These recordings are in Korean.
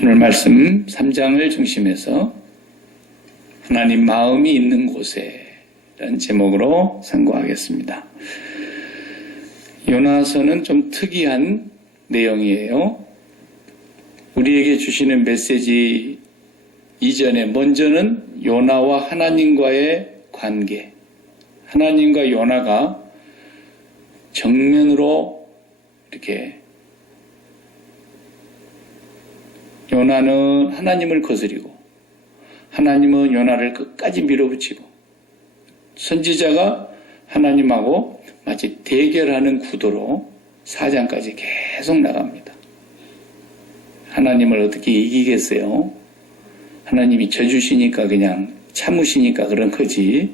오늘 말씀 3장을 중심해서 하나님 마음이 있는 곳에 라는 제목으로 상고하겠습니다. 요나서는 좀 특이한 내용이에요. 우리에게 주시는 메시지 이전에 먼저는 요나와 하나님과의 관계, 하나님과 요나가 정면으로 이렇게 요나는 하나님을 거스리고 하나님은 요나를 끝까지 밀어붙이고 선지자가 하나님하고 마치 대결하는 구도로 4장까지 계속 나갑니다. 하나님을 어떻게 이기겠어요? 하나님이 져주시니까 그냥 참으시니까 그런 거지.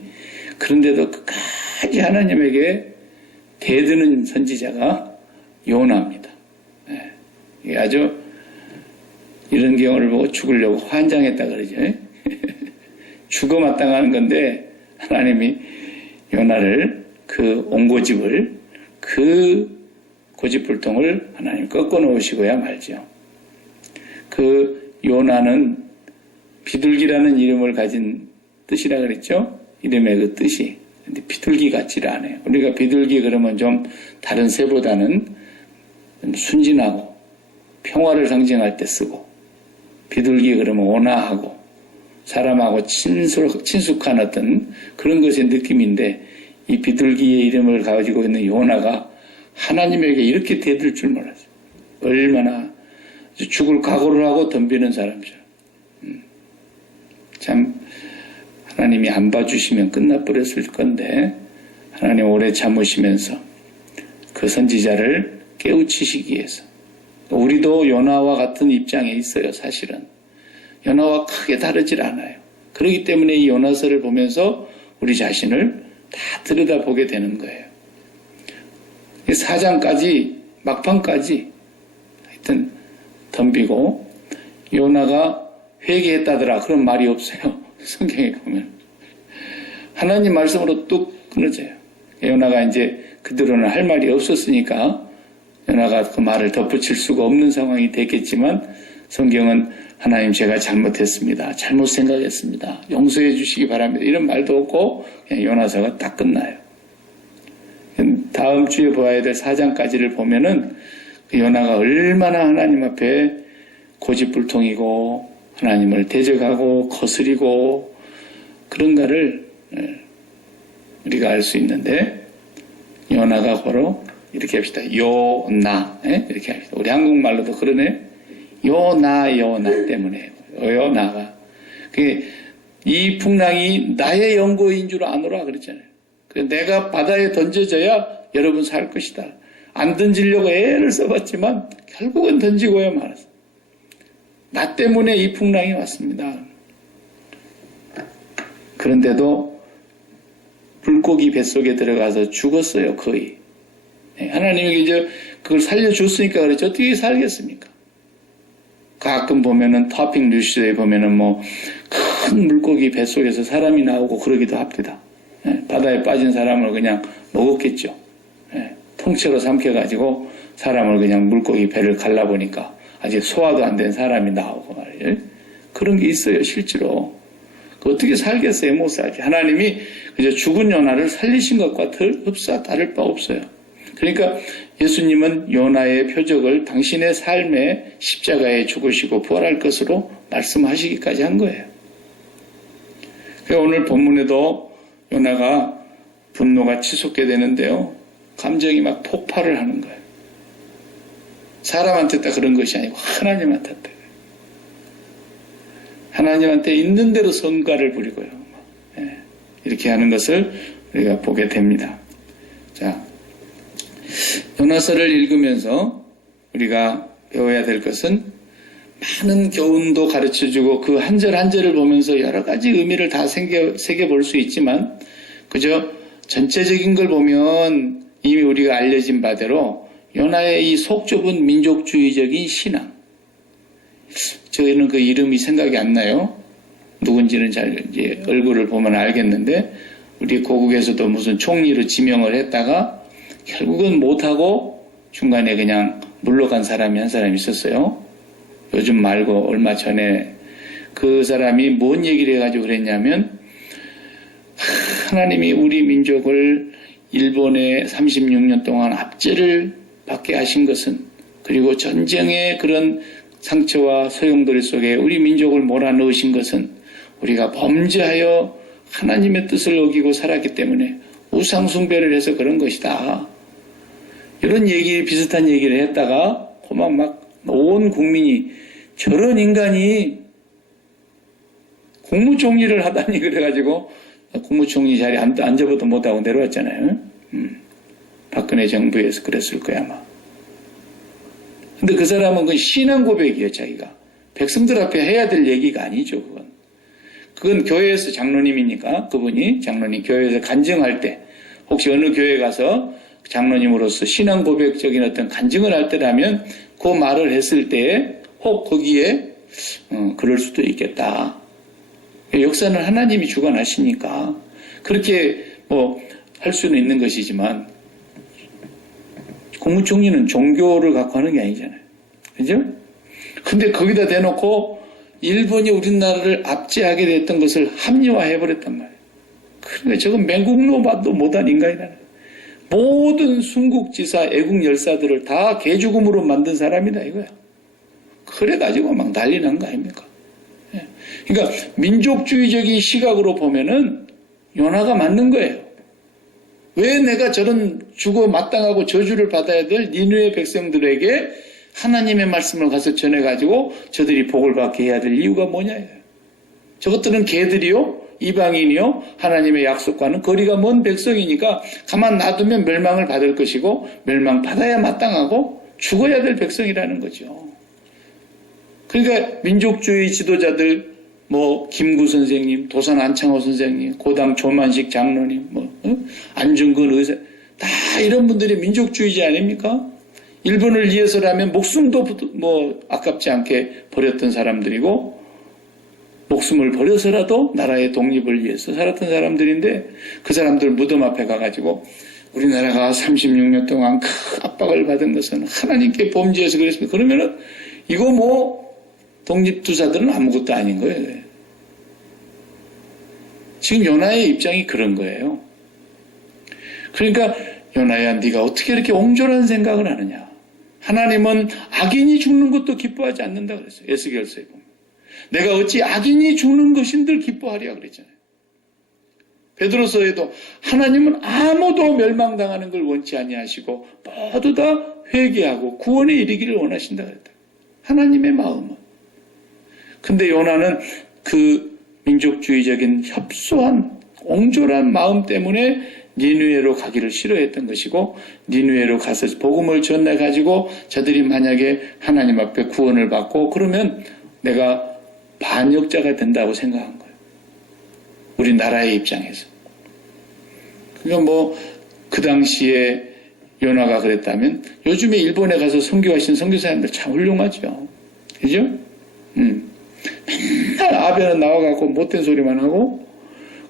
그런데도 끝까지 하나님에게 대드는 선지자가 요나입니다. 이게 아주 이런 경우를 보고 죽으려고 환장했다 그러죠. 죽어 마땅한 건데 하나님이 요나를 그 온고집을 그 고집불통을 하나님 꺾어 놓으시고야 말죠. 그 요나는 비둘기라는 이름을 가진 뜻이라 그랬죠. 이름의 그 뜻이. 근데 비둘기 같지를 않아요. 우리가 비둘기 그러면 좀 다른 새보다는 좀 순진하고 평화를 상징할 때 쓰고, 비둘기 그러면 온화하고 사람하고 친숙한 어떤 그런 것의 느낌인데, 이 비둘기의 이름을 가지고 있는 요나가 하나님에게 이렇게 대들 줄 몰랐어요. 얼마나 죽을 각오를 하고 덤비는 사람이죠. 참 하나님이 안 봐주시면 끝나버렸을 건데 하나님 오래 참으시면서 그 선지자를 깨우치시기 위해서, 우리도 요나와 같은 입장에 있어요. 사실은 요나와 크게 다르질 않아요. 그렇기 때문에 이 요나서를 보면서 우리 자신을 다 들여다보게 되는 거예요. 4장까지 막판까지 하여튼 덤비고, 요나가 회개했다더라 그런 말이 없어요. 성경에 보면 하나님 말씀으로 뚝 끊어져요. 요나가 이제 그대로는 할 말이 없었으니까 요나가 그 말을 덧붙일 수가 없는 상황이 됐겠지만, 성경은 하나님 제가 잘못했습니다, 잘못 생각했습니다, 용서해 주시기 바랍니다 이런 말도 없고 그냥 요나서가 딱 끝나요. 다음 주에 보아야 될 4장까지를 보면은 그 요나가 얼마나 하나님 앞에 고집불통이고 하나님을 대적하고 거스리고 그런가를 우리가 알 수 있는데, 요나가 바로 이렇게 합시다. 요나, 이렇게 합시다. 우리 한국말로도 그러네. 요나 때문에 요나가 이 풍랑이 나의 연고인 줄 아노라 그랬잖아요. 내가 바다에 던져져야 여러분 살 것이다. 안 던지려고 애를 써봤지만 결국은 던지고야 말았어. 나 때문에 이 풍랑이 왔습니다. 그런데도 물고기 뱃속에 들어가서 죽었어요. 거의. 하나님이 이제 그걸 살려줬으니까 그렇죠. 어떻게 살겠습니까? 가끔 보면은 토핑 뉴스에 보면은 큰 물고기 뱃속에서 사람이 나오고 그러기도 합니다. 바다에 빠진 사람을 그냥 먹었겠죠. 통째로 삼켜가지고 사람을 그냥 물고기 배를 갈라보니까 아직 소화도 안 된 사람이 나오고 말이에요. 그런 게 있어요, 실제로. 어떻게 살겠어요? 못 살지. 하나님이 그저 죽은 요나를 살리신 것과 흡사 다를 바 없어요. 그러니까 예수님은 요나의 표적을 당신의 삶의 십자가에 죽으시고 부활할 것으로 말씀하시기까지 한 거예요. 그러니까 오늘 본문에도 요나가 분노가 치솟게 되는데요, 감정이 막 폭발을 하는 거예요. 사람한테 딱 그런 것이 아니고 하나님한테 하나님한테 있는 대로 성가를 부리고요. 이렇게 하는 것을 우리가 보게 됩니다. 자, 요나서를 읽으면서 우리가 배워야 될 것은, 많은 교훈도 가르쳐주고 그 한 절 한 절을 보면서 여러 가지 의미를 다 새겨볼 수 있지만, 그저 전체적인 걸 보면 이미 우리가 알려진 바대로 요나의 이 속 좁은 민족주의적인 신앙, 저희는 그 이름이 생각이 안 나요. 누군지는 잘 이제 얼굴을 보면 알겠는데, 우리 고국에서도 무슨 총리로 지명을 했다가 결국은 못하고 중간에 그냥 물러간 사람이 한 사람 있었어요. 요즘 말고 얼마 전에 그 사람이 뭔 얘기를 해가지고 그랬냐면, 하나님이 우리 민족을 일본에 36년 동안 압제를 받게 하신 것은, 그리고 전쟁의 그런 상처와 소용돌이 속에 우리 민족을 몰아넣으신 것은 우리가 범죄하여 하나님의 뜻을 어기고 살았기 때문에 우상숭배를 해서 그런 것이다. 이런 비슷한 얘기를 했다가 막 온 국민이 저런 인간이 국무총리를 하다니 그래가지고 국무총리 자리에 앉아보도 못하고 내려왔잖아요. 박근혜 정부에서 그랬을 거야 아마. 근데 그 사람은 그 신앙 고백이에요. 자기가 백성들 앞에 해야 될 얘기가 아니죠. 그건 교회에서 장로님이니까 그분이 장로님 교회에서 간증할 때 혹시 어느 교회 가서 장로님으로서 신앙 고백적인 어떤 간증을 할 때라면 그 말을 했을 때 혹 거기에 그럴 수도 있겠다. 역사는 하나님이 주관하시니까 그렇게 할 수는 있는 것이지만 국무총리는 종교를 갖고 하는 게 아니잖아요. 그죠? 근데 거기다 대놓고 일본이 우리나라를 압제하게 됐던 것을 합리화해버렸단 말이에요. 그러니까 저건 맹국노밭도 못한 인간이라는 거예요. 모든 순국지사, 애국열사들을 다 개죽음으로 만든 사람이다 이거야. 그래가지고 막 난리 난 거 아닙니까? 그러니까 민족주의적인 시각으로 보면은 요나가 맞는 거예요. 왜 내가 저런 죽어 마땅하고 저주를 받아야 될 니느웨 백성들에게 하나님의 말씀을 가서 전해가지고 저들이 복을 받게 해야 될 이유가 뭐냐 이거예요. 저것들은 개들이요, 이방인이요, 하나님의 약속과는 거리가 먼 백성이니까 가만 놔두면 멸망을 받을 것이고 멸망받아야 마땅하고 죽어야 될 백성이라는 거죠. 그러니까 민족주의 지도자들 김구 선생님, 도산 안창호 선생님, 고당 조만식 장로님, 안중근 의사 다 이런 분들이 민족주의자 아닙니까? 일본을 위해서라면 목숨도 아깝지 않게 버렸던 사람들이고 목숨을 버려서라도 나라의 독립을 위해서 살았던 사람들인데 그 사람들 무덤 앞에 가가지고 우리나라가 36년 동안 큰 압박을 받은 것은 하나님께 범죄해서 그랬습니다. 그러면은 이거 독립투사들은 아무것도 아닌 거예요. 지금 요나의 입장이 그런 거예요. 그러니까 요나야 네가 어떻게 이렇게 옹졸한 생각을 하느냐. 하나님은 악인이 죽는 것도 기뻐하지 않는다 그랬어요. 에스겔서에 보면. 내가 어찌 악인이 죽는 것인들 기뻐하랴 그랬잖아요. 베드로서에도 하나님은 아무도 멸망당하는 걸 원치 아니하시고 모두 다 회개하고 구원에 이르기를 원하신다 그랬다. 하나님의 마음은. 근데 요나는 그 민족주의적인 협소한 옹졸한 마음 때문에 니느웨로 가기를 싫어했던 것이고 니느웨로 가서 복음을 전해가지고 저들이 만약에 하나님 앞에 구원을 받고 그러면 내가 반역자가 된다고 생각한 거예요. 우리나라의 입장에서. 그러니까 그 당시에 요나가 그랬다면 요즘에 일본에 가서 선교하신 선교사님들 참 훌륭하죠. 그죠? 맨날 아베는 나와갖고 못된 소리만 하고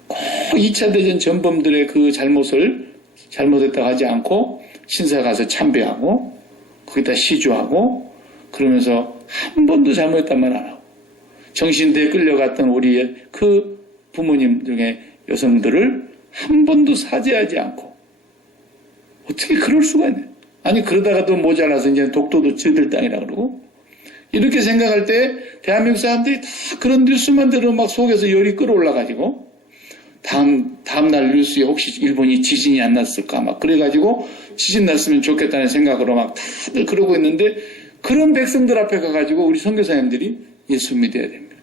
꼭 2차 대전 전범들의 그 잘못을 잘못했다고 하지 않고 신사 가서 참배하고 거기다 시주하고 그러면서 한 번도 잘못했단 말 안 하고 정신대에 끌려갔던 우리의 그 부모님 중에 여성들을 한 번도 사죄하지 않고 어떻게 그럴 수가 있냐. 아니 그러다가도 모자라서 이제 독도도 저들 땅이라 그러고 이렇게 생각할 때 대한민국 사람들이 다 그런 뉴스만 들으면 막 속에서 열이 끌어올라가지고 다음날 뉴스에 혹시 일본이 지진이 안 났을까 막 그래가지고 지진 났으면 좋겠다는 생각으로 막 다들 그러고 있는데 그런 백성들 앞에 가가지고 우리 선교사님들이 예수 믿어야 됩니다.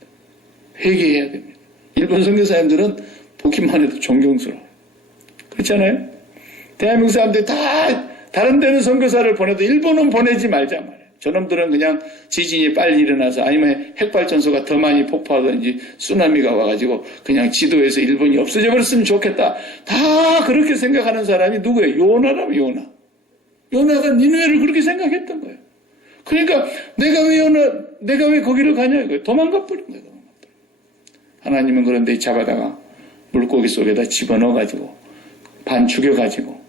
회개해야 됩니다. 일본 선교사님들은 보기만 해도 존경스러워요. 그렇잖아요? 대한민국 사람들이 다 다른 데는 선교사를 보내도 일본은 보내지 말자 말이에요. 저놈들은 그냥 지진이 빨리 일어나서 아니면 핵발전소가 더 많이 폭파하든지 쓰나미가 와가지고 그냥 지도에서 일본이 없어져 버렸으면 좋겠다. 다 그렇게 생각하는 사람이 누구예요? 요나라면 요나. 요나가 니느웨를 그렇게 생각했던 거예요. 그러니까 내가 왜 거기를 가냐 이거예요. 도망가 버린 거예요. 하나님은 그런데 잡아다가 물고기 속에다 집어넣어가지고 반 죽여가지고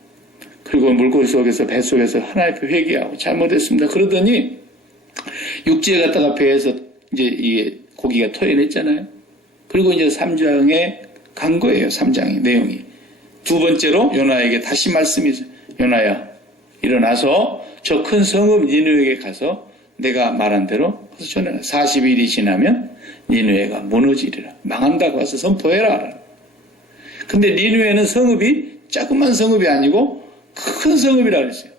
그리고 물고기 속에서 뱃속에서 하나님 앞에 회개하고 잘못했습니다. 그러더니 육지에 갔다가 배에서 이제 이 고기가 토해냈잖아요. 그리고 이제 3장에 간 거예요. 3장의 내용이. 두 번째로 요나에게 다시 말씀이죠. 요나야, 일어나서 저 큰 성읍 니느웨에게 가서 내가 말한 대로 전해. 40일이 지나면 니느웨가 무너지리라. 망한다고 와서 선포해라. 근데 니느웨는 성읍이 조그만 성읍이 아니고 큰 성읍이라 그랬어요.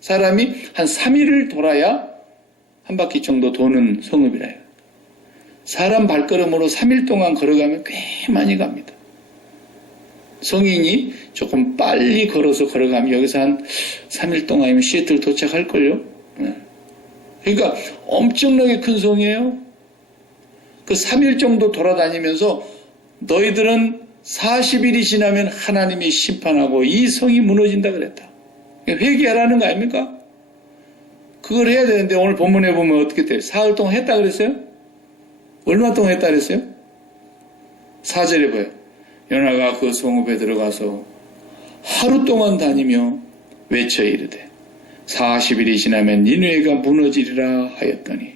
사람이 한 3일을 돌아야 한 바퀴 정도 도는 성읍이라 해요. 사람 발걸음으로 3일 동안 걸어가면 꽤 많이 갑니다. 성인이 조금 빨리 걸어가면 여기서 한 3일 동안이면 시애틀 도착할걸요? 그러니까 엄청나게 큰 성이에요. 그 3일 정도 돌아다니면서 너희들은 40일이 지나면 하나님이 심판하고 이 성이 무너진다 그랬다. 회개하라는 거 아닙니까? 그걸 해야 되는데 오늘 본문에 보면 어떻게 돼요? 사흘 동안 했다 그랬어요? 얼마 동안 했다 그랬어요? 4절에 보여요. 요나가 그 성읍에 들어가서 하루 동안 다니며 외쳐 이르되 40일이 지나면 니느웨가 무너지리라 하였더니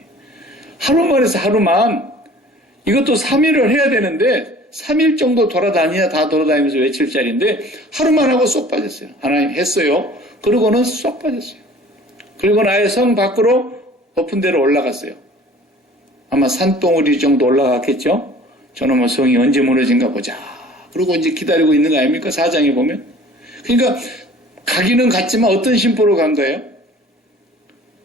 하루만 해서 하루만 이것도 3일을 해야 되는데 3일 정도 돌아다녀야 다 돌아다니면서 외칠 자리인데 하루만 하고 쏙 빠졌어요. 하나님 했어요. 그러고는 쏙 빠졌어요. 그리고는 아예 성 밖으로 높은 데로 올라갔어요. 아마 산봉우리 정도 올라갔겠죠. 저놈의 성이 언제 무너진가 보자. 그리고 이제 기다리고 있는 거 아닙니까? 4장에 보면. 그러니까 가기는 갔지만 어떤 심보로 간 거예요?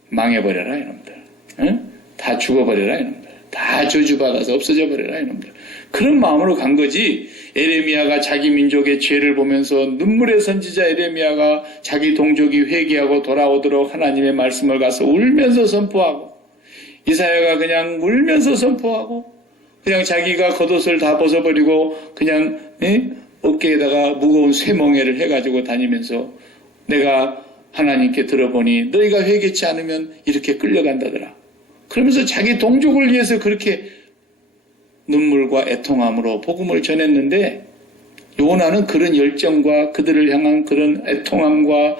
망해버려라 이놈들. 응? 다 죽어버려라 이놈들. 다 저주받아서 없어져 버려라 이놈들. 그런 마음으로 간 거지. 에레미야가 자기 민족의 죄를 보면서 눈물의 선지자 에레미야가 자기 동족이 회개하고 돌아오도록 하나님의 말씀을 가서 울면서 선포하고 이사야가 그냥 울면서 선포하고 그냥 자기가 겉옷을 다 벗어버리고 그냥 어깨에다가 무거운 쇠멍에를 해가지고 다니면서 내가 하나님께 들어보니 너희가 회개치 않으면 이렇게 끌려간다더라. 그러면서 자기 동족을 위해서 그렇게 눈물과 애통함으로 복음을 전했는데 요나는 그런 열정과 그들을 향한 그런 애통함과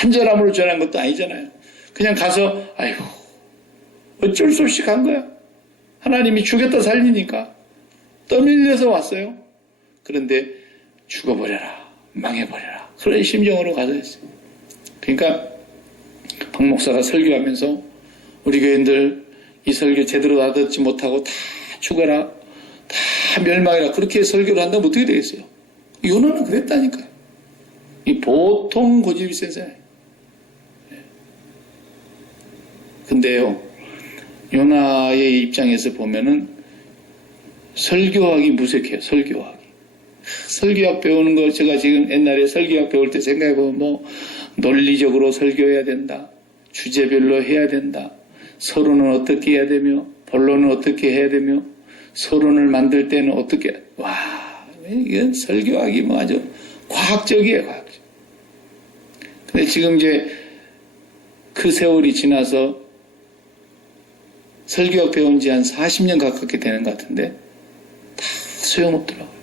간절함으로 전한 것도 아니잖아요. 그냥 가서 아이고 어쩔 수 없이 간 거야. 하나님이 죽였다 살리니까 떠밀려서 왔어요. 그런데 죽어버려라, 망해버려라. 그런 심정으로 가서 했어요. 그러니까 박 목사가 설교하면서 우리 교인들 이 설교 제대로 알아듣지 못하고 다 죽어라, 다 멸망이라 그렇게 설교를 한다면 어떻게 되겠어요? 요나는 그랬다니까요. 이 보통 고집이 센 사람이에요. 근데요, 요나의 입장에서 보면은 설교하기 무색해요. 설교하기. 설교학 배우는 거 제가 지금 옛날에 설교학 배울 때 생각해보면 뭐 논리적으로 설교해야 된다. 주제별로 해야 된다. 서론은 어떻게 해야 되며 본론은 어떻게 해야 되며 서론을 만들 때는 어떻게 와 이건 설교하기 뭐 아주 과학적이에요. 과학적. 근데 지금 이제 그 세월이 지나서 설교학 배운 지 한 40년 가깝게 되는 것 같은데 다 소용없더라고요.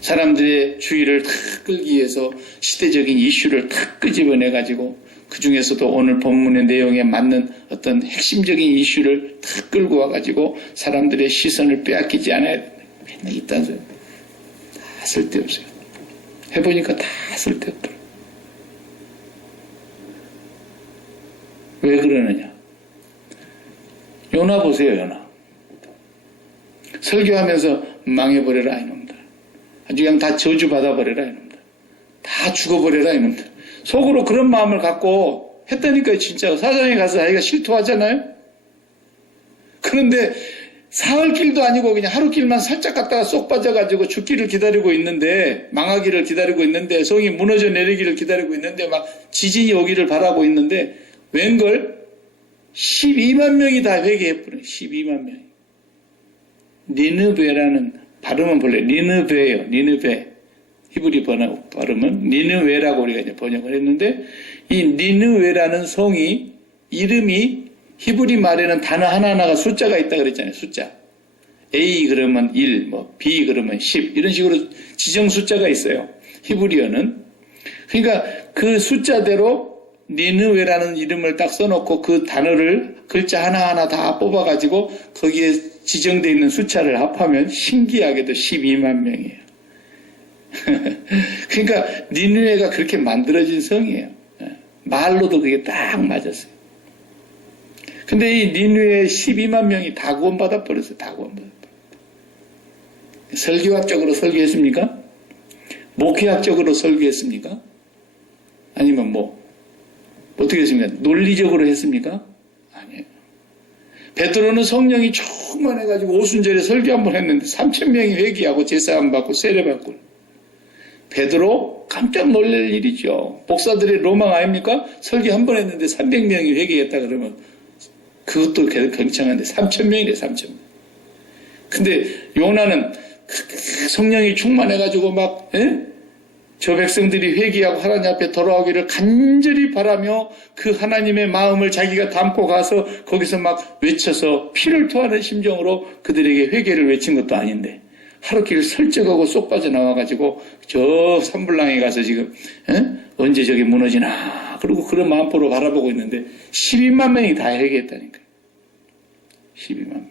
사람들의 주의를 탁 끌기 위해서 시대적인 이슈를 탁 끄집어내가지고 그 중에서도 오늘 본문의 내용에 맞는 어떤 핵심적인 이슈를 탁 끌고 와가지고 사람들의 시선을 빼앗기지 않아야 된다. 맨날 이딴 소리. 다 쓸데없어요. 해보니까 다 쓸데없더라고요. 왜 그러느냐. 요나 보세요, 요나. 설교하면서 망해버려라, 이놈들. 아주 그냥 다 저주받아버려라, 이놈들. 다 죽어버려라, 이놈들. 속으로 그런 마음을 갖고 했다니까요, 진짜. 사장에 가서 자기가 실토하잖아요? 그런데 사흘 길도 아니고 그냥 하루 길만 살짝 갔다가 쏙 빠져가지고 죽기를 기다리고 있는데, 망하기를 기다리고 있는데, 성이 무너져 내리기를 기다리고 있는데, 막 지진이 오기를 바라고 있는데, 웬걸? 12만 명이 다 회개해버려요. 12만 명이. 니느베라는 발음은 본래 니느베예요. 니느베. 히브리 발음은 니느웨라고 우리가 이제 번역을 했는데 이 니느웨라는 성이 이름이 히브리 말에는 단어 하나하나가 숫자가 있다 그랬잖아요. 숫자. A 그러면 1, 뭐 B 그러면 10 이런 식으로 지정 숫자가 있어요. 히브리어는. 그러니까 그 숫자대로 니느웨라는 이름을 딱 써놓고 그 단어를 글자 하나하나 다 뽑아가지고 거기에 지정되어 있는 숫자를 합하면 신기하게도 12만 명이에요. 그러니까 니느웨가 그렇게 만들어진 성이에요. 말로도 그게 딱 맞았어요. 근데 이 니느웨 12만 명이 다 구원받아 버렸어요. 다 구원받아. 설교학적으로 설교했습니까? 목회학적으로 설교했습니까? 아니면 어떻게 했습니까? 논리적으로 했습니까? 아니에요. 베드로는 성령이 충만해가지고 오순절에 설교 한번 했는데 3,000명이 회개하고 제사함 받고 세례받고. 베드로 깜짝 놀랄 일이죠. 목사들의 로망 아닙니까? 설교 한번 했는데 300명이 회개했다 그러면 그것도 굉장한데 3,000명이래 3,000명. 근데 요나는 성령이 충만해가지고 저 백성들이 회개하고 하나님 앞에 돌아오기를 간절히 바라며 그 하나님의 마음을 자기가 담고 가서 거기서 막 외쳐서 피를 토하는 심정으로 그들에게 회개를 외친 것도 아닌데 하루길 설적하고 쏙 빠져나와가지고 저 산불랑에 가서 지금 언제 저게 무너지나 그리고 그런 마음으로 바라보고 있는데 12만 명이 다 회개했다니까요. 12만 명.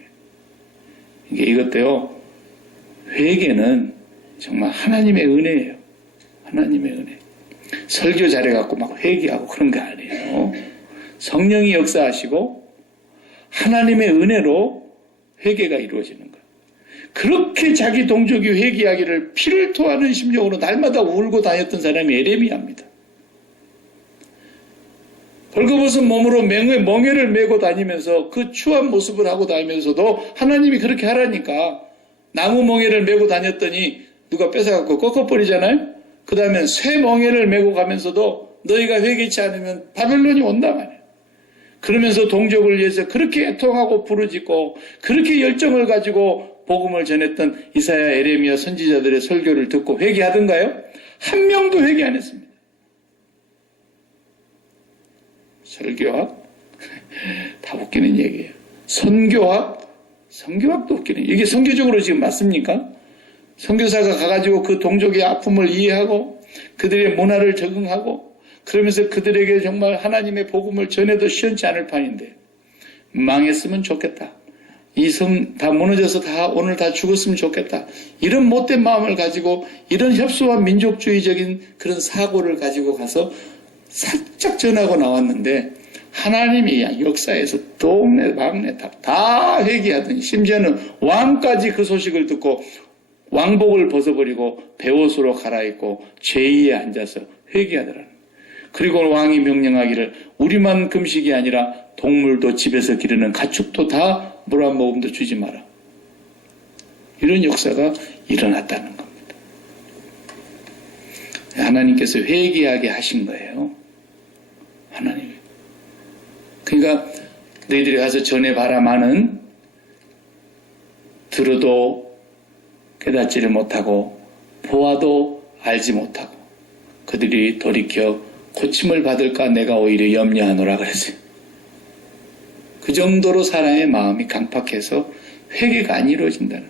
이것도요. 회개는 정말 하나님의 은혜예요. 하나님의 은혜. 설교 잘해갖고 막 회개하고 그런 게 아니에요. 성령이 역사하시고 하나님의 은혜로 회개가 이루어지는 거예요. 그렇게 자기 동족이 회개하기를 피를 토하는 심정으로 날마다 울고 다녔던 사람이 에레미야입니다. 벌거벗은 몸으로 멍에를 메고 다니면서 그 추한 모습을 하고 다니면서도 하나님이 그렇게 하라니까 나무 멍에를 메고 다녔더니 누가 뺏어갖고 꺾어버리잖아요. 그 다음에 쇠 멍에를 메고 가면서도 너희가 회개치 않으면 바벨론이 온다 말이에요. 그러면서 동족을 위해서 그렇게 애통하고 부르짖고 그렇게 열정을 가지고 복음을 전했던 이사야, 에레미야 선지자들의 설교를 듣고 회개하던가요? 한 명도 회개 안 했습니다. 설교학? 다 웃기는 얘기예요. 선교학? 선교학도 웃기는 얘기예요. 이게 선교적으로 지금 맞습니까? 선교사가 가가지고 그 동족의 아픔을 이해하고 그들의 문화를 적응하고 그러면서 그들에게 정말 하나님의 복음을 전해도 시원치 않을 판인데 망했으면 좋겠다. 이 성 다 무너져서 오늘 다 죽었으면 좋겠다. 이런 못된 마음을 가지고 이런 협소한 민족주의적인 그런 사고를 가지고 가서 살짝 전하고 나왔는데 하나님이 역사에서 동네 방네 다 회개하더니 심지어는 왕까지 그 소식을 듣고 왕복을 벗어버리고 베옷으로 갈아입고 죄의에 앉아서 회개하더라는. 그리고 왕이 명령하기를 우리만 금식이 아니라 동물도 집에서 기르는 가축도 다 물 한 모금도 주지 마라. 이런 역사가 일어났다는 겁니다. 하나님께서 회개하게 하신 거예요. 하나님. 그러니까 너희들이 가서 전해봐라마는 들어도 깨닫지를 못하고 보아도 알지 못하고 그들이 돌이켜 고침을 받을까 내가 오히려 염려하노라 그랬어요. 그 정도로 사람의 마음이 강팍해서 회개가 안 이루어진다는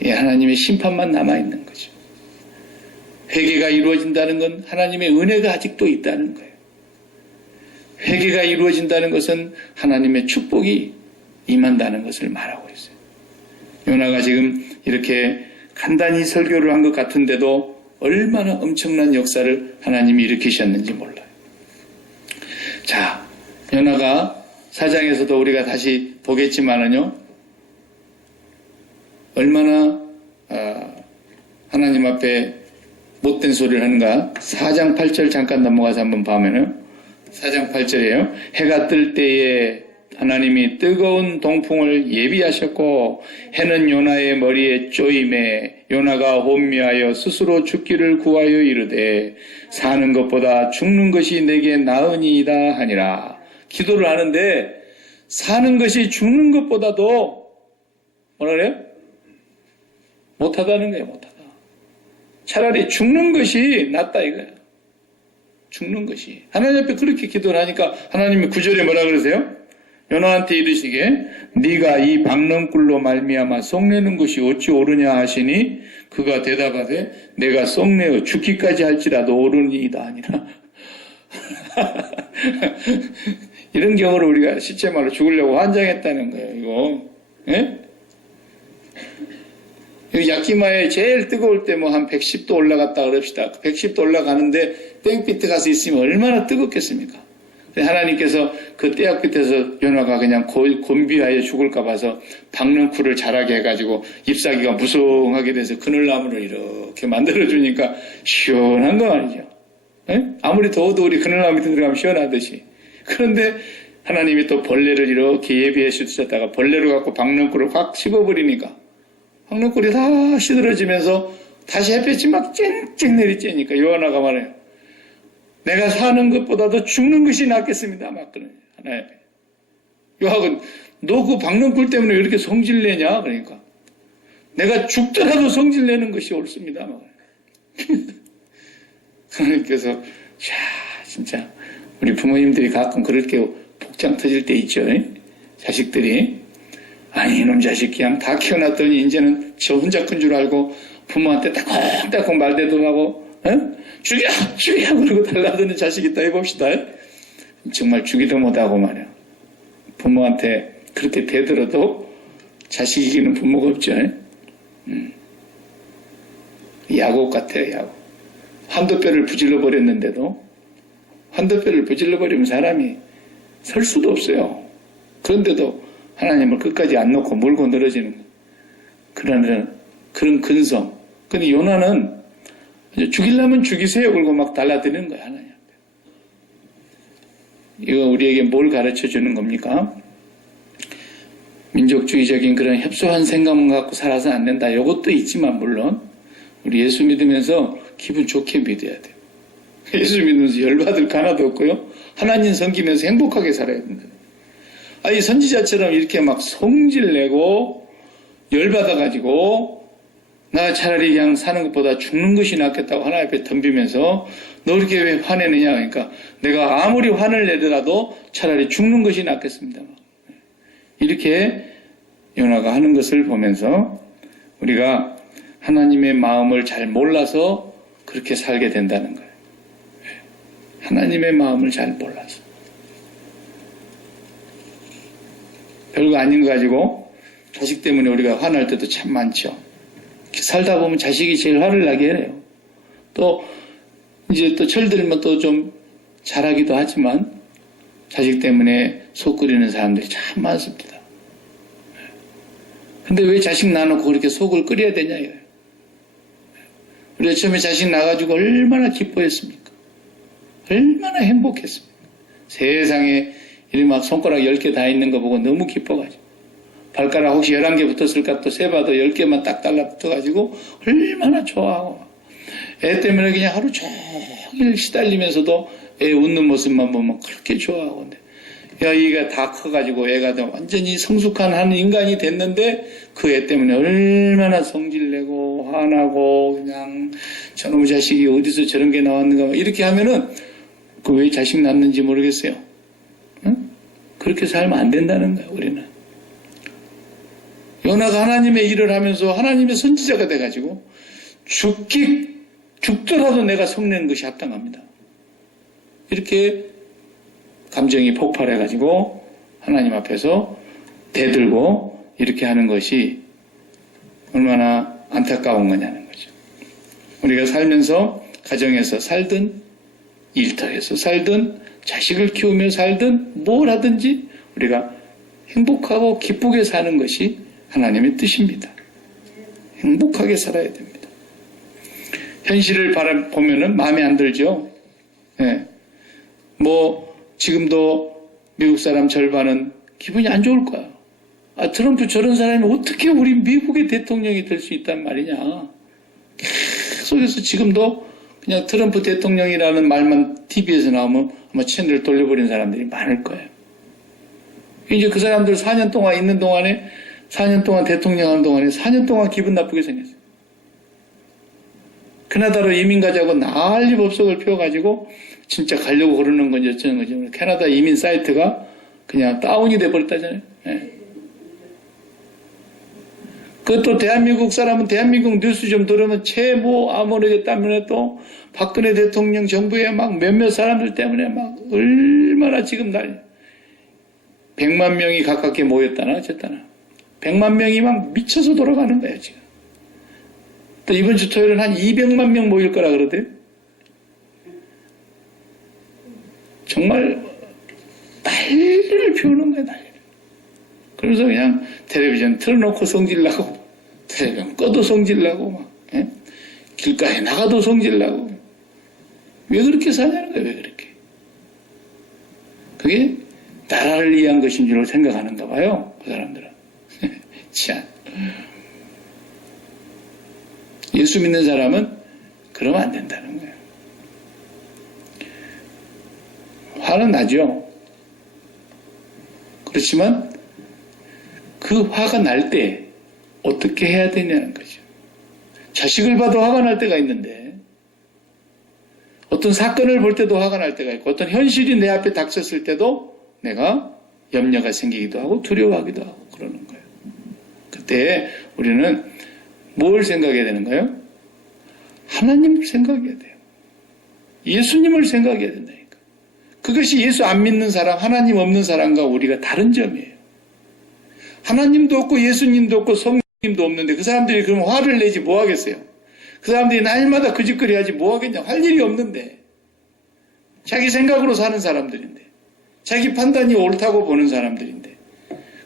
거예요. 하나님의 심판만 남아있는 거죠. 회개가 이루어진다는 건 하나님의 은혜가 아직도 있다는 거예요. 회개가 이루어진다는 것은 하나님의 축복이 임한다는 것을 말하고 있어요. 요나가 지금 이렇게 간단히 설교를 한 것 같은데도 얼마나 엄청난 역사를 하나님이 일으키셨는지 몰라요. 자, 요나가 4장에서도 우리가 다시 보겠지만은요, 얼마나 하나님 앞에 못된 소리를 하는가. 4장 8절 잠깐 넘어가서 한번 보면은 4장 8절이에요. 해가 뜰 때에 하나님이 뜨거운 동풍을 예비하셨고 해는 요나의 머리에 쪼임에 요나가 혼미하여 스스로 죽기를 구하여 이르되 사는 것보다 죽는 것이 내게 나으니이다 하니라. 기도를 하는데 사는 것이 죽는 것보다도 뭐라 그래요? 못하다는 거예요. 못하다. 차라리 죽는 것이 낫다 이거예요. 죽는 것이. 하나님 앞에 그렇게 기도를 하니까 하나님이 9절에 뭐라 그러세요? 요나한테 이르시게 네가 이 박넝꿀로 말미암아 썩내는 것이 어찌 옳으냐 하시니 그가 대답하되 내가 썩내어 죽기까지 할지라도 옳으니이다 아니라 이런 경우를 우리가 실제 말로 죽으려고 환장했다는 거예요, 이거. 예? 야키마에 제일 뜨거울 때 뭐 한 110도 올라갔다 그럽시다. 110도 올라가는데 땡빛에 가서 있으면 얼마나 뜨겁겠습니까? 하나님께서 그 떼약 빛에서 요나가 그냥 곤비하여 죽을까 봐서 박넝쿨을 자라게 해가지고 잎사귀가 무성하게 돼서 그늘나무를 이렇게 만들어주니까 시원한 거 아니죠? 예? 아무리 더워도 우리 그늘나무 밑에 들어가면 시원하듯이. 그런데 하나님이 또 벌레를 이렇게 예비해 주셨다가 벌레로 갖고 박넝쿨을 확 씹어버리니까 박넝쿨이 다 시들어지면서 다시 햇볕이 막 쨍쨍 내리쬐니까 요나가 말해요. 내가 사는 것보다도 죽는 것이 낫겠습니다. 막 그러네. 하나님. 요학은 너 그 박넝쿨 때문에 왜 이렇게 성질내냐? 그러니까 내가 죽더라도 성질내는 것이 옳습니다. 막. 하나님께서 자 진짜 우리 부모님들이 가끔 그렇게 복장 터질 때 있죠. 자식들이 아니 이놈 자식 그냥 다 키워놨더니 이제는 저 혼자 큰 줄 알고 부모한테 따콩따콩 말대동하고 죽여 죽여 그러고 달라드는 자식이 있다 해봅시다. 정말 죽이도 못하고 말이야. 부모한테 그렇게 대들어도 자식 이기는 부모가 없죠. 야곱 같아요. 야곱. 한두 뼈를 부질러 버렸는데도 한두 뼈를 부질러 버리면 사람이 설 수도 없어요. 그런데도 하나님을 끝까지 안 놓고 물고 늘어지는 그런 근성. 근데 요나는 죽이려면 죽이세요. 그러고 막 달라드리는 거야, 하나님 앞에. 이거 우리에게 뭘 가르쳐 주는 겁니까? 민족주의적인 그런 협소한 생각만 갖고 살아서 안 된다. 이것도 있지만, 물론. 우리 예수 믿으면서 기분 좋게 믿어야 돼요. 예수 믿으면서 열받을 거 하나도 없고요. 하나님 섬기면서 행복하게 살아야 된다. 이 선지자처럼 이렇게 막 성질내고, 열받아가지고, 나 차라리 그냥 사는 것보다 죽는 것이 낫겠다고 하나님 앞에 덤비면서 너 이렇게 왜 화내느냐 그러니까 내가 아무리 화를 내더라도 차라리 죽는 것이 낫겠습니다. 이렇게 요나가 하는 것을 보면서 우리가 하나님의 마음을 잘 몰라서 그렇게 살게 된다는 거예요. 하나님의 마음을 잘 몰라서 별거 아닌 거 가지고 자식 때문에 우리가 화날 때도 참 많죠. 살다 보면 자식이 제일 화를 나게 해요. 또 이제 또 철들면 또 좀 잘하기도 하지만 자식 때문에 속 끓이는 사람들이 참 많습니다. 근데 왜 자식 낳아놓고 그렇게 속을 끓여야 되냐 이거예요. 우리가 처음에 자식 낳아가지고 얼마나 기뻐했습니까? 얼마나 행복했습니까? 세상에 이렇게 막 손가락 10개 다 있는 거 보고 너무 기뻐가지고 발가락 혹시 11개 붙었을까 또 세봐도 10개만 딱 달라붙어가지고 얼마나 좋아하고 애 때문에 그냥 하루 종일 시달리면서도 애 웃는 모습만 보면 그렇게 좋아하고 야 얘가 다 커가지고 애가 완전히 성숙한 한 인간이 됐는데 그 애 때문에 얼마나 성질내고 화나고 그냥 저놈의 자식이 어디서 저런 게 나왔는가 이렇게 하면은 그 왜 자식 낳는지 모르겠어요. 응? 그렇게 살면 안 된다는 거야 우리는. 요나가 하나님의 일을 하면서 하나님의 선지자가 돼가지고 죽더라도 내가 성내는 것이 합당합니다. 이렇게 감정이 폭발해가지고 하나님 앞에서 대들고 이렇게 하는 것이 얼마나 안타까운 거냐는 거죠. 우리가 살면서 가정에서 살든 일터에서 살든 자식을 키우며 살든 뭘 하든지 우리가 행복하고 기쁘게 사는 것이 하나님의 뜻입니다. 행복하게 살아야 됩니다. 현실을 보면은 마음에 안 들죠. 네. 지금도 미국 사람 절반은 기분이 안 좋을 거야. 트럼프 저런 사람이 어떻게 우리 미국의 대통령이 될 수 있단 말이냐. 계속해서 지금도 그냥 트럼프 대통령이라는 말만 TV에서 나오면 아마 채널을 돌려버린 사람들이 많을 거예요. 이제 그 사람들 4년 동안 있는 동안에 4년 동안 대통령 하는 동안에 4년 동안 기분 나쁘게 생겼어요. 캐나다로 이민 가자고 난리 법석을 펴가지고 진짜 가려고 그러는 건지 어쩌는 건지 캐나다 이민 사이트가 그냥 다운이 돼버렸다잖아요. 네. 그것도 대한민국 사람은 대한민국 뉴스 좀 들으면 채모 아모르게 때문에 또 박근혜 대통령 정부의 막 몇몇 사람들 때문에 막 얼마나 지금 100만 명이 가깝게 모였다나 어쨌다나 100만 명이 막 미쳐서 돌아가는 거예요 지금. 또 이번 주 토요일은 한 200만 명 모일 거라 그러대요. 정말 난리를 피우는 거예요 난리를. 그래서 그냥 텔레비전 틀어놓고 성질나고 텔레비전 꺼도 성질나고 막 길가에 나가도 성질나고 왜 그렇게 사냐는 거예요. 왜 그렇게. 그게 나라를 위한 것인 줄 생각하는가 봐요. 그 사람들은. 참. 예수 믿는 사람은 그러면 안 된다는 거예요. 화는 나죠. 그렇지만 그 화가 날 때 어떻게 해야 되냐는 거죠. 자식을 봐도 화가 날 때가 있는데 어떤 사건을 볼 때도 화가 날 때가 있고 어떤 현실이 내 앞에 닥쳤을 때도 내가 염려가 생기기도 하고 두려워하기도 하고 그러는 거예요. 그때 우리는 뭘 생각해야 되는가요? 하나님을 생각해야 돼요. 예수님을 생각해야 된다니까. 그것이 예수 안 믿는 사람, 하나님 없는 사람과 우리가 다른 점이에요. 하나님도 없고 예수님도 없고 성령님도 없는데 그 사람들이 그럼 화를 내지 뭐 하겠어요? 그 사람들이 날마다 그 짓거리 하지 뭐 하겠냐? 할 일이 없는데. 자기 생각으로 사는 사람들인데. 자기 판단이 옳다고 보는 사람들인데.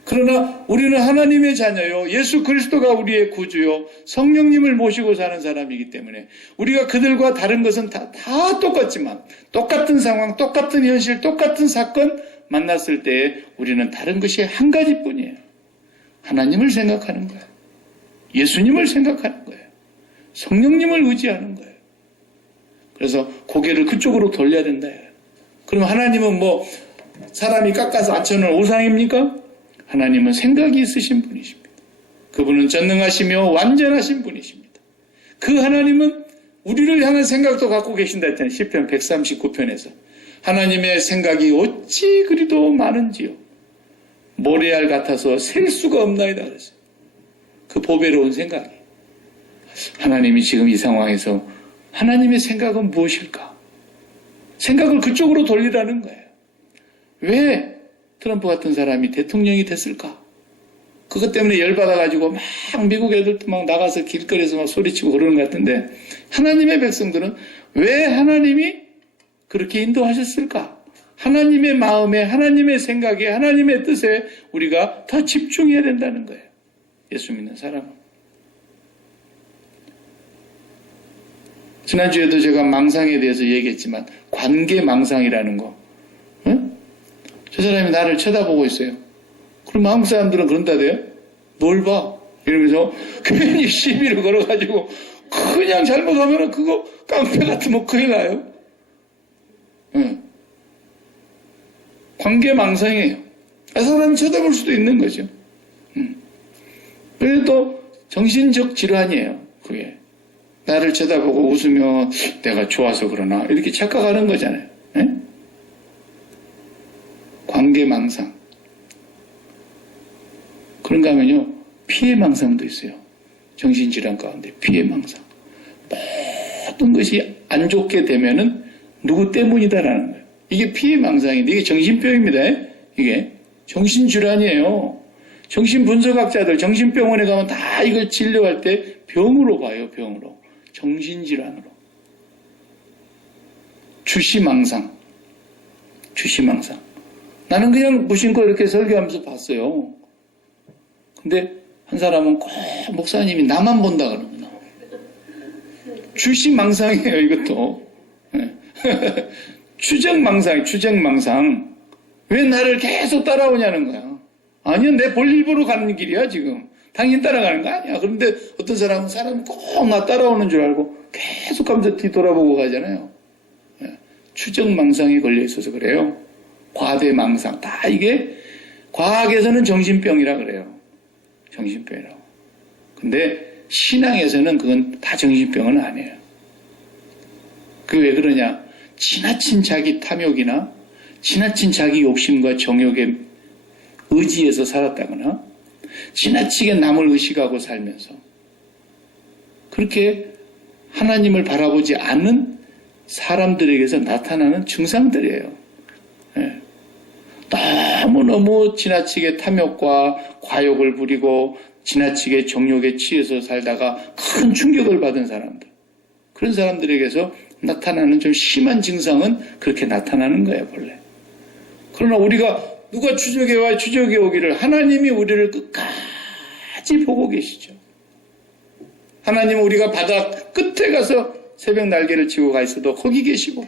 그러나 우리는 하나님의 자녀요. 예수 그리스도가 우리의 구주요. 성령님을 모시고 사는 사람이기 때문에 우리가 그들과 다른 것은 다 똑같지만 똑같은 상황, 똑같은 현실, 똑같은 사건 만났을 때 우리는 다른 것이 한 가지뿐이에요. 하나님을 생각하는 거예요. 예수님을 생각하는 거예요. 성령님을 의지하는 거예요. 그래서 고개를 그쪽으로 돌려야 된다. 그럼 하나님은 뭐 사람이 깎아서 앉혀놓은 우상입니까? 하나님은 생각이 있으신 분이십니다. 그분은 전능하시며 완전하신 분이십니다. 그 하나님은 우리를 향한 생각도 갖고 계신다 했잖아요. 시편 139편에서. 하나님의 생각이 어찌 그리도 많은지요. 모래알 같아서 셀 수가 없나이다 그랬어요. 그 보배로운 생각이. 하나님이 지금 이 상황에서 하나님의 생각은 무엇일까? 생각을 그쪽으로 돌리라는 거예요. 왜 트럼프 같은 사람이 대통령이 됐을까? 그것 때문에 열받아가지고 막 미국 애들도 막 나가서 길거리에서 막 소리치고 그러는 것 같은데 하나님의 백성들은 왜 하나님이 그렇게 인도하셨을까? 하나님의 마음에, 하나님의 생각에, 하나님의 뜻에 우리가 더 집중해야 된다는 거예요. 예수 믿는 사람은. 지난주에도 제가 망상에 대해서 얘기했지만 관계망상이라는 거. 응? 저 사람이 나를 쳐다보고 있어요. 그럼 한국 사람들은 그런다대요. 뭘 봐? 이러면서 괜히 시비를 걸어가지고 그냥 잘못하면 그거 깡패 같으면 큰일 나요. 응. 관계망상이에요. 사람이 쳐다볼 수도 있는 거죠. 그래도 정신적 질환이에요. 그게. 나를 쳐다보고 웃으면 내가 좋아서 그러나 이렇게 착각하는 거잖아요. 네? 관계망상. 그런가 하면요. 피해망상도 있어요. 정신질환 가운데 피해망상. 모든 것이 안 좋게 되면은 누구 때문이다라는 거예요. 이게 피해망상인데 이게 정신병입니다. 이게 정신질환이에요. 정신분석학자들 정신병원에 가면 다 이걸 진료할 때 병으로 봐요. 병으로. 정신질환으로. 주시망상. 주시망상. 나는 그냥 무심코 이렇게 설교하면서 봤어요. 근데 한 사람은 꼭 목사님이 나만 본다 그러구나. 주시망상이에요. 이것도. 추정망상이에요. 추정망상. 왜 나를 계속 따라오냐는 거야. 아니야, 내 볼 일보러 가는 길이야, 지금. 당신 따라가는 거 아니야. 그런데 어떤 사람은 꼭 나 따라오는 줄 알고 계속 가면서 뒤돌아보고 가잖아요. 추정망상이 걸려 있어서 그래요. 과대망상. 다 이게 과학에서는 정신병이라 그래요. 정신병이라고. 근데 신앙에서는 그건 다 정신병은 아니에요. 그게 왜 그러냐. 지나친 자기 탐욕이나 지나친 자기 욕심과 정욕에 의지해서 살았다거나 지나치게 남을 의식하고 살면서 그렇게 하나님을 바라보지 않는 사람들에게서 나타나는 증상들이에요. 예. 너무너무 지나치게 탐욕과 과욕을 부리고 지나치게 정욕에 취해서 살다가 큰 충격을 받은 사람들, 그런 사람들에게서 나타나는 좀 심한 증상은 그렇게 나타나는 거예요, 본래. 그러나 우리가 누가 추적해와 추적해 오기를 하나님이 우리를 끝까지 보고 계시죠. 하나님은 우리가 바다 끝에 가서 새벽 날개를 치고 가 있어도 거기 계시고,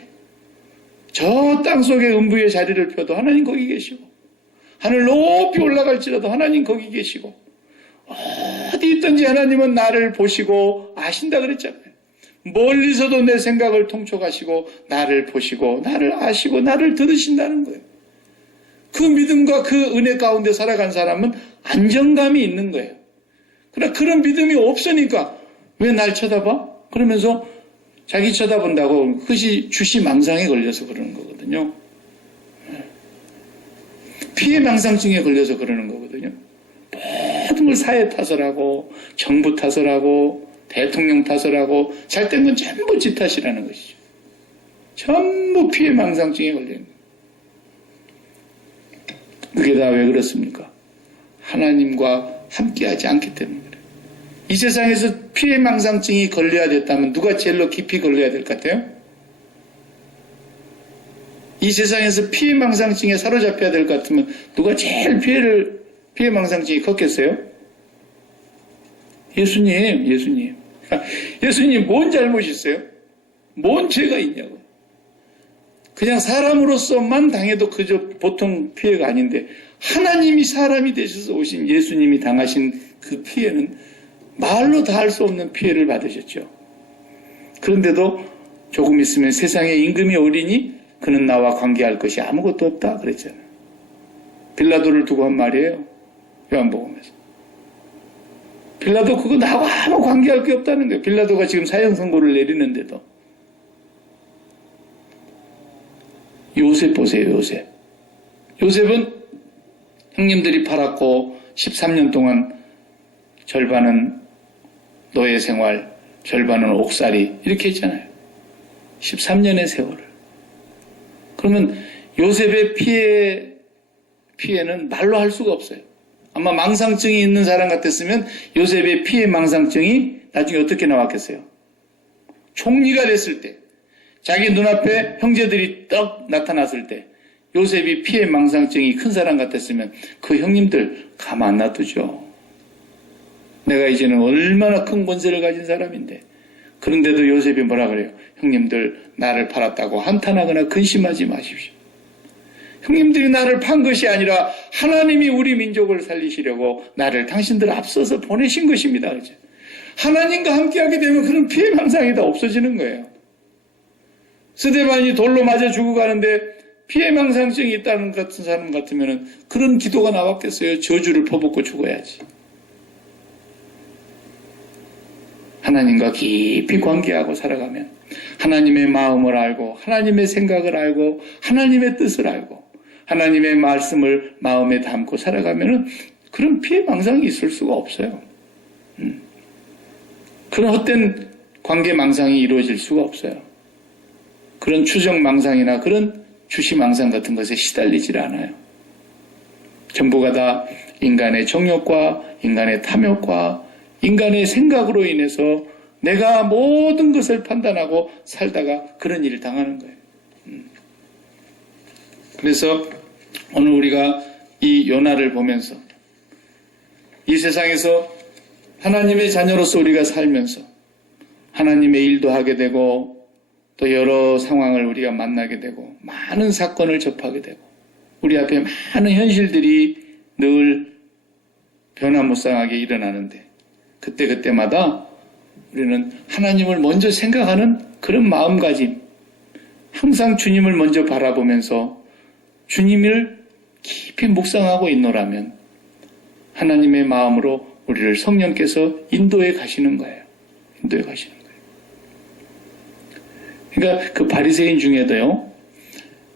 저 땅속에 음부의 자리를 펴도 하나님 거기 계시고, 하늘 높이 올라갈지라도 하나님 거기 계시고, 어디 있든지 하나님은 나를 보시고 아신다 그랬잖아요. 멀리서도 내 생각을 통촉하시고 나를 보시고 나를 아시고 나를 들으신다는 거예요. 그 믿음과 그 은혜 가운데 살아간 사람은 안정감이 있는 거예요. 그러나 그런 믿음이 없으니까 왜 날 쳐다봐? 그러면서 자기 쳐다본다고 그것이 주시망상에 걸려서 그러는 거거든요. 피해망상증에 걸려서 그러는 거거든요. 모든 걸 사회 탓을 하고 정부 탓을 하고 대통령 탓을 하고 잘된 건 전부 지 탓이라는 것이죠. 전부 피해망상증에 걸리는 거예요. 그게 다 왜 그렇습니까? 하나님과 함께하지 않기 때문에 그래요. 이 세상에서 피해망상증이 걸려야 됐다면 누가 제일로 깊이 걸려야 될 것 같아요? 이 세상에서 피해망상증에 사로잡혀야 될 것 같으면 누가 제일 피해망상증이 컸겠어요? 예수님. 예수님 뭔 잘못이 있어요? 뭔 죄가 있냐고. 그냥 사람으로서만 당해도 그저 보통 피해가 아닌데 하나님이 사람이 되셔서 오신 예수님이 당하신 그 피해는 말로 다 할 수 없는 피해를 받으셨죠. 그런데도 조금 있으면 세상에 임금이 오리니 그는 나와 관계할 것이 아무것도 없다 그랬잖아요. 빌라도를 두고 한 말이에요. 요한복음에서. 빌라도 그거 나하고 아무 관계할 게 없다는 거예요. 빌라도가 지금 사형 선고를 내리는데도. 요셉 보세요, 요셉. 요셉은 형님들이 팔았고 13년 동안 절반은 노예 생활, 절반은 옥살이 이렇게 했잖아요. 13년의 세월을. 그러면 요셉의 피해는 말로 할 수가 없어요. 아마 망상증이 있는 사람 같았으면 요셉의 피해 망상증이 나중에 어떻게 나왔겠어요? 총리가 됐을 때, 자기 눈앞에 형제들이 떡 나타났을 때 요셉이 피해 망상증이 큰 사람 같았으면 그 형님들 가만 안 놔두죠. 내가 이제는 얼마나 큰 권세를 가진 사람인데, 그런데도 요셉이 뭐라 그래요? 형님들 나를 팔았다고 한탄하거나 근심하지 마십시오. 형님들이 나를 판 것이 아니라 하나님이 우리 민족을 살리시려고 나를 당신들 앞서서 보내신 것입니다. 그렇죠? 하나님과 함께하게 되면 그런 피해망상이 다 없어지는 거예요. 스데반이 돌로 맞아 죽어가는데 피해망상증이 있다는 같은 사람 같으면 그런 기도가 나왔겠어요? 저주를 퍼붓고 죽어야지. 하나님과 깊이 관계하고 살아가면 하나님의 마음을 알고 하나님의 생각을 알고 하나님의 뜻을 알고 하나님의 말씀을 마음에 담고 살아가면은 그런 피해망상이 있을 수가 없어요. 그런 헛된 관계망상이 이루어질 수가 없어요. 그런 추정망상이나 그런 주시망상 같은 것에 시달리질 않아요. 전부가 다 인간의 정욕과 인간의 탐욕과 인간의 생각으로 인해서 내가 모든 것을 판단하고 살다가 그런 일을 당하는 거예요. 그래서 오늘 우리가 이 요나를 보면서 이 세상에서 하나님의 자녀로서 우리가 살면서 하나님의 일도 하게 되고 또 여러 상황을 우리가 만나게 되고 많은 사건을 접하게 되고 우리 앞에 많은 현실들이 늘 변화무쌍하게 일어나는데 그때마다 우리는 하나님을 먼저 생각하는 그런 마음가짐, 항상 주님을 먼저 바라보면서 주님을 깊이 묵상하고 있노라면 하나님의 마음으로 우리를 성령께서 인도해 가시는 거예요. 인도해 가시는 거예요. 그러니까 그 바리새인 중에도요,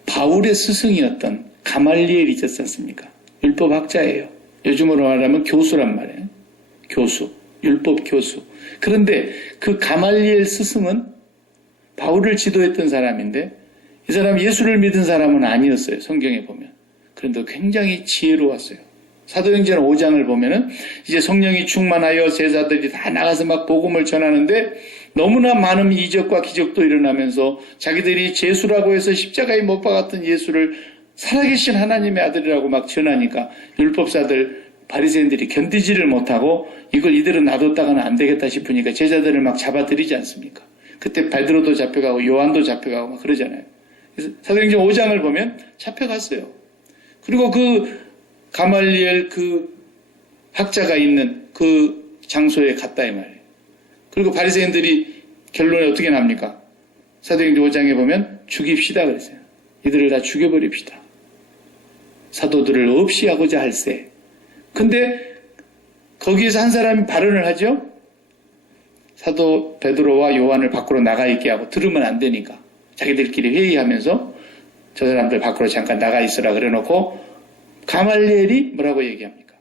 바울의 스승이었던 가말리엘이 있었지 않습니까? 율법학자예요. 요즘으로 말하면 교수란 말이에요. 교수, 율법 교수. 그런데 그 가말리엘 스승은 바울을 지도했던 사람인데 이 사람 예수를 믿은 사람은 아니었어요. 성경에 보면. 그런데 굉장히 지혜로웠어요. 사도행전 5장을 보면은 이제 성령이 충만하여 제자들이 다 나가서 막 복음을 전하는데 너무나 많은 이적과 기적도 일어나면서 자기들이 제수라고 해서 십자가에 못 박았던 예수를 살아계신 하나님의 아들이라고 막 전하니까 율법사들 바리새인들이 견디지를 못하고 이걸 이대로 놔뒀다가는 안 되겠다 싶으니까 제자들을 막 잡아들이지 않습니까? 그때 베드로도 잡혀가고 요한도 잡혀가고 막 그러잖아요. 그래서 사도행전 5장을 보면 잡혀갔어요. 그리고 그 가말리엘 그 학자가 있는 그 장소에 갔다 이 말이에요. 그리고 바리새인들이 결론이 어떻게 납니까? 사도행전 5장에 보면 죽입시다 그랬어요. 이들을 다 죽여버립시다. 사도들을 없이 하고자 할세. 근데 거기에서 한 사람이 발언을 하죠. 사도 베드로와 요한을 밖으로 나가 있게 하고 들으면 안 되니까 자기들끼리 회의하면서 저 사람들 밖으로 잠깐 나가 있으라 그래놓고 가말리엘이 뭐라고 얘기합니까?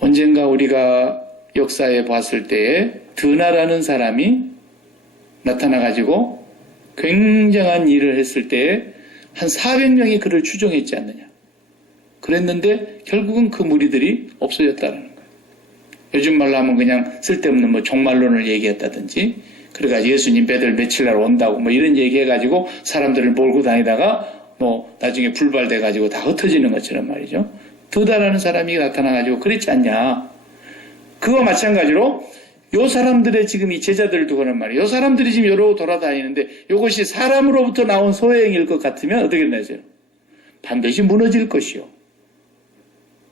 언젠가 우리가 역사에 봤을 때에 드나라는 사람이 나타나가지고 굉장한 일을 했을 때에 한 400명이 그를 추종했지 않느냐. 그랬는데 결국은 그 무리들이 없어졌다는 거예요. 요즘 말로 하면 그냥 쓸데없는 뭐 종말론을 얘기했다든지 그래가지고 예수님 배들 며칠 날 온다고 뭐 이런 얘기해가지고 사람들을 몰고 다니다가 뭐 나중에 불발돼가지고 다 흩어지는 것처럼 말이죠. 드다라는 사람이 나타나가지고 그랬지 않냐. 그와 마찬가지로 요 사람들의 지금 이 제자들을 두고는 말이에요. 요 사람들이 지금 여러 돌아다니는데 이것이 사람으로부터 나온 소행일 것 같으면 어떻게 되세요? 반드시 무너질 것이요.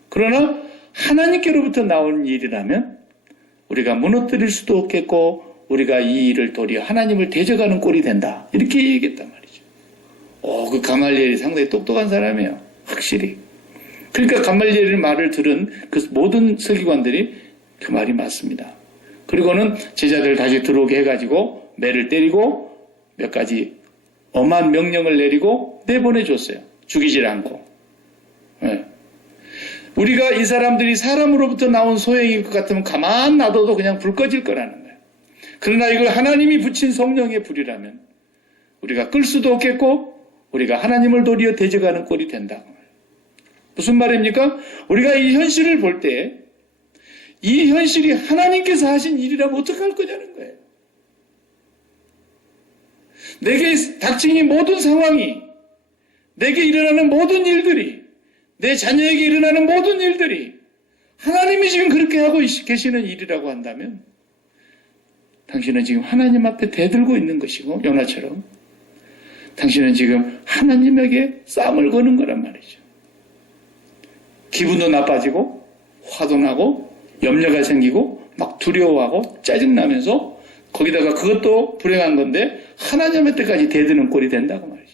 그러나 하나님께로부터 나온 일이라면 우리가 무너뜨릴 수도 없겠고 우리가 이 일을 도리어 하나님을 대적하는 꼴이 된다. 이렇게 얘기했단 말이죠. 그 가말리엘이 상당히 똑똑한 사람이에요. 확실히. 그러니까 가말리엘의 말을 들은 그 모든 서기관들이 그 말이 맞습니다. 그리고는 제자들 다시 들어오게 해가지고 매를 때리고 몇 가지 엄한 명령을 내리고 내보내줬어요. 죽이질 않고. 네. 우리가 이 사람들이 사람으로부터 나온 소행일 것 같으면 가만 놔둬도 그냥 불 꺼질 거라는 거예요. 그러나 이걸 하나님이 붙인 성령의 불이라면 우리가 끌 수도 없겠고 우리가 하나님을 도리어 대적하는 꼴이 된다. 무슨 말입니까? 우리가 이 현실을 볼 때 이 현실이 하나님께서 하신 일이라면 어떡할 거냐는 거예요. 내게 닥친 모든 상황이, 내게 일어나는 모든 일들이, 내 자녀에게 일어나는 모든 일들이 하나님이 지금 그렇게 하고 계시는 일이라고 한다면 당신은 지금 하나님 앞에 대들고 있는 것이고 요나처럼 당신은 지금 하나님에게 싸움을 거는 거란 말이죠. 기분도 나빠지고 화도 나고 염려가 생기고 막 두려워하고 짜증나면서 거기다가 그것도 불행한 건데 하나님 앞에까지 대드는 꼴이 된다고 말이죠.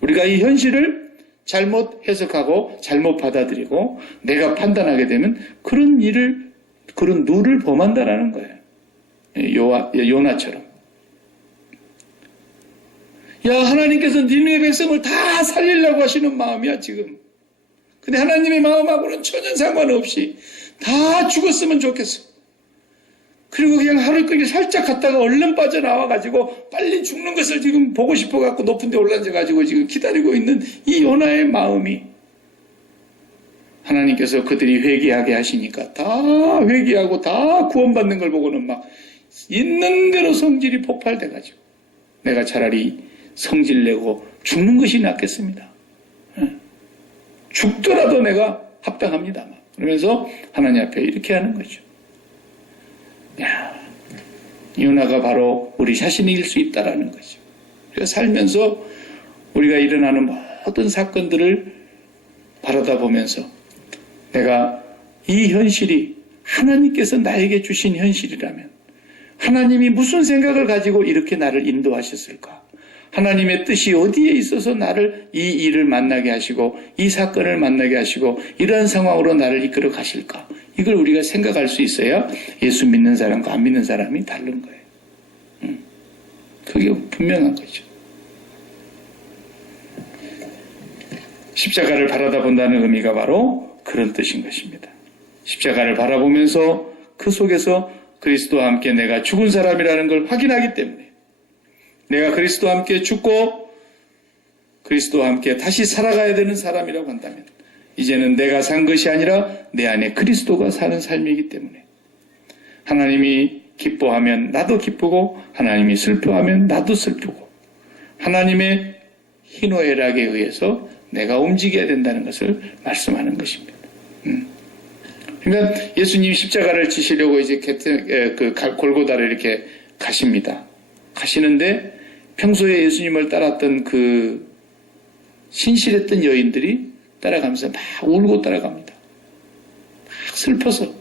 우리가 이 현실을 잘못 해석하고 잘못 받아들이고 내가 판단하게 되면 그런 일을 그런 누를 범한다라는 거예요. 요나처럼. 야, 하나님께서 니네 백성을 다 살리려고 하시는 마음이야 지금. 근데 하나님의 마음하고는 전혀 상관없이 다 죽었으면 좋겠어. 그리고 그냥 하루 끄기 살짝 갔다가 얼른 빠져나와가지고 빨리 죽는 것을 지금 보고 싶어갖고 높은 데 올라앉아가지고 지금 기다리고 있는 이 요나의 마음이 하나님께서 그들이 회개하게 하시니까 다 회개하고 다 구원받는 걸 보고는 막 있는 대로 성질이 폭발돼가지고 내가 차라리 성질내고 죽는 것이 낫겠습니다. 죽더라도 내가 합당합니다. 그러면서 하나님 앞에 이렇게 하는 거죠. 야, 요나가 바로 우리 자신일 수 있다라는 거죠. 우리가 살면서 우리가 일어나는 모든 사건들을 바라다 보면서 내가 이 현실이 하나님께서 나에게 주신 현실이라면 하나님이 무슨 생각을 가지고 이렇게 나를 인도하셨을까? 하나님의 뜻이 어디에 있어서 나를 이 일을 만나게 하시고 이 사건을 만나게 하시고 이러한 상황으로 나를 이끌어 가실까? 이걸 우리가 생각할 수 있어야 예수 믿는 사람과 안 믿는 사람이 다른 거예요. 그게 분명한 거죠. 십자가를 바라다 본다는 의미가 바로 그런 뜻인 것입니다. 십자가를 바라보면서 그 속에서 그리스도와 함께 내가 죽은 사람이라는 걸 확인하기 때문에 내가 그리스도와 함께 죽고 그리스도와 함께 다시 살아가야 되는 사람이라고 한다면 이제는 내가 산 것이 아니라 내 안에 그리스도가 사는 삶이기 때문에 하나님이 기뻐하면 나도 기쁘고 하나님이 슬퍼하면 나도 슬프고 하나님의 희노애락에 의해서 내가 움직여야 된다는 것을 말씀하는 것입니다. 그러니까 예수님이 십자가를 지시려고 이제 골고다를 이렇게 가십니다. 가시는데 평소에 예수님을 따랐던 그 신실했던 여인들이 따라가면서 막 울고 따라갑니다. 막 슬퍼서.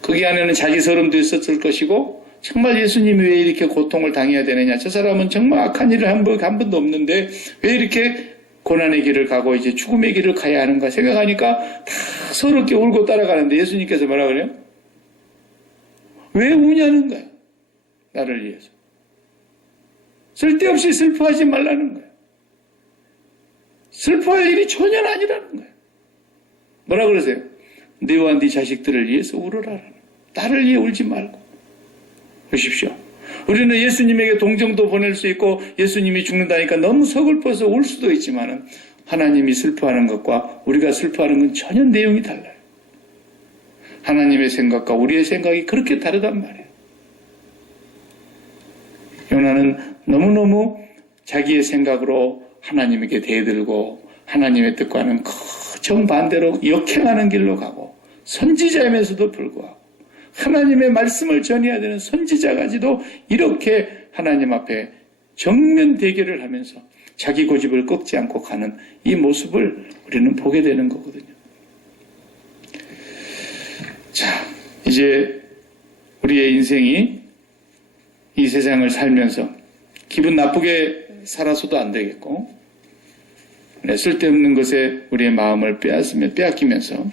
거기 안에는 자기 서름도 있었을 것이고 정말 예수님이 왜 이렇게 고통을 당해야 되느냐. 저 사람은 정말 악한 일을 한 번도 없는데 왜 이렇게 고난의 길을 가고 이제 죽음의 길을 가야 하는가 생각하니까 다 서럽게 울고 따라가는데 예수님께서 뭐라 그래요? 왜 우냐는 거야. 나를 위해서. 쓸데없이 슬퍼하지 말라는 거야. 슬퍼할 일이 전혀 아니라는 거야. 뭐라 그러세요? 너와 네 자식들을 위해서 울어라. 나를 위해 울지 말고. 보십시오. 우리는 예수님에게 동정도 보낼 수 있고 예수님이 죽는다니까 너무 서글퍼서 울 수도 있지만 하나님이 슬퍼하는 것과 우리가 슬퍼하는 건 전혀 내용이 달라요. 하나님의 생각과 우리의 생각이 그렇게 다르단 말이에요. 요나는 너무너무 자기의 생각으로 하나님에게 대들고 하나님의 뜻과는 정반대로 역행하는 길로 가고 선지자이면서도 불구하고 하나님의 말씀을 전해야 되는 선지자까지도 이렇게 하나님 앞에 정면 대결을 하면서 자기 고집을 꺾지 않고 가는 이 모습을 우리는 보게 되는 거거든요. 자, 이제 우리의 인생이 이 세상을 살면서 기분 나쁘게 살아서도 안 되겠고 쓸데없는 것에 우리의 마음을 빼앗기면서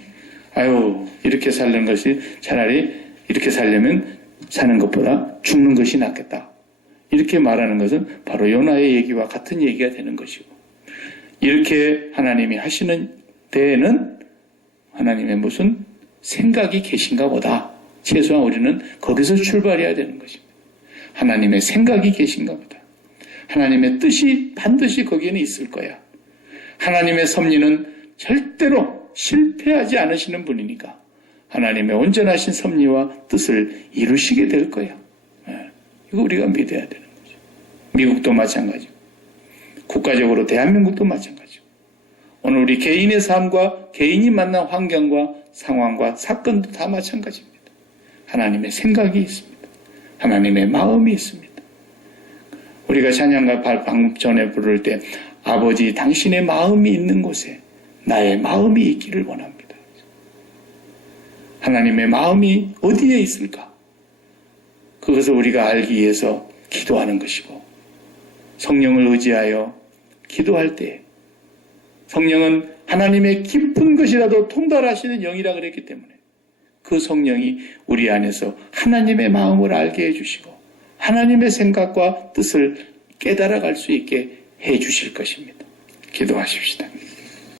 아유 이렇게 사는 것이 차라리 이렇게 살려면 사는 것보다 죽는 것이 낫겠다. 이렇게 말하는 것은 바로 요나의 얘기와 같은 얘기가 되는 것이고 이렇게 하나님이 하시는 데에는 하나님의 무슨 생각이 계신가 보다. 최소한 우리는 거기서 출발해야 되는 것입니다. 하나님의 생각이 계신가 보다. 하나님의 뜻이 반드시 거기에는 있을 거야. 하나님의 섭리는 절대로 실패하지 않으시는 분이니까 하나님의 온전하신 섭리와 뜻을 이루시게 될 거야. 이거 우리가 믿어야 되는 거죠. 미국도 마찬가지고 국가적으로 대한민국도 마찬가지고 오늘 우리 개인의 삶과 개인이 만난 환경과 상황과 사건도 다 마찬가지입니다. 하나님의 생각이 있습니다. 하나님의 마음이 있습니다. 우리가 찬양가 방금 전에 부를 때 아버지 당신의 마음이 있는 곳에 나의 마음이 있기를 원합니다. 하나님의 마음이 어디에 있을까? 그것을 우리가 알기 위해서 기도하는 것이고 성령을 의지하여 기도할 때 성령은 하나님의 깊은 것이라도 통달하시는 영이라 그랬기 때문에 그 성령이 우리 안에서 하나님의 마음을 알게 해주시고 하나님의 생각과 뜻을 깨달아갈 수 있게 해주실 것입니다. 기도하십시다.